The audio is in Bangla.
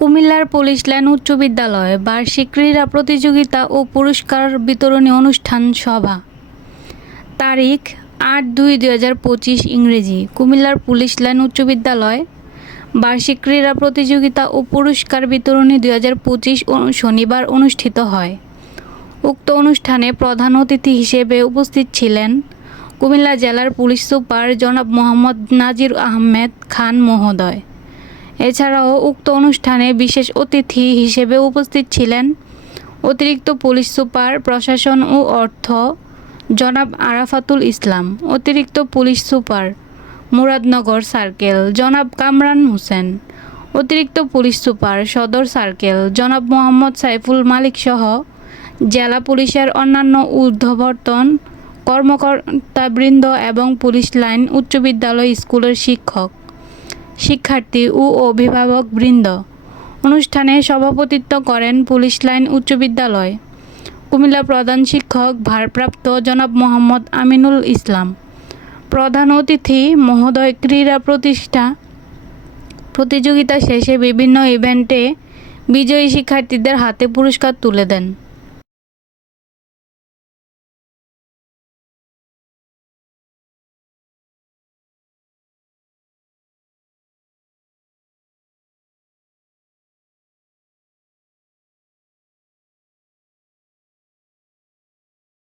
কুমিল্লার পুলিশ লাইন উচ্চ বিদ্যালয়ে বার্ষিক ক্রীড়া প্রতিযোগিতা ও পুরস্কার বিতরণী অনুষ্ঠান সভা। তারিখ ৮-২-২০২৫ ইংরেজি। কুমিল্লার পুলিশ লাইন উচ্চ বিদ্যালয় বার্ষিক ক্রীড়া প্রতিযোগিতা ও পুরস্কার বিতরণী ২০২৫ শনিবার অনুষ্ঠিত হয়। উক্ত অনুষ্ঠানে প্রধান অতিথি হিসেবে উপস্থিত ছিলেন কুমিল্লা জেলার পুলিশ সুপার জনাব মোহাম্মদ নাজির আহমেদ খান মহোদয়। এছাড়াও উক্ত অনুষ্ঠানে বিশেষ অতিথি হিসেবে উপস্থিত ছিলেন অতিরিক্ত পুলিশ সুপার প্রশাসন ও অর্থ জনাব আরাফাতুল ইসলাম, অতিরিক্ত পুলিশ সুপার মুরাদনগর সার্কেল জনাব কামরান হোসেন, অতিরিক্ত পুলিশ সুপার সদর সার্কেল জনাব মোহাম্মদ সাইফুল মালিক সহ জেলা পুলিশের অন্যান্য ঊর্ধ্বতন কর্মকর্তাবৃন্দ এবং পুলিশ লাইন উচ্চ বিদ্যালয় স্কুলের শিক্ষক, শিক্ষার্থী ও অভিভাবকবৃন্দ। অনুষ্ঠানে সভাপতিত্ব করেন পুলিশ লাইন উচ্চ বিদ্যালয় কুমিল্লা প্রধান শিক্ষক ভারপ্রাপ্ত জনাব মোহাম্মদ আমিনুল ইসলাম। প্রধান অতিথি মহোদয় ক্রীড়া প্রতিযোগিতা শেষে বিভিন্ন ইভেন্টে বিজয়ী শিক্ষার্থীদের হাতে পুরস্কার তুলে দেন।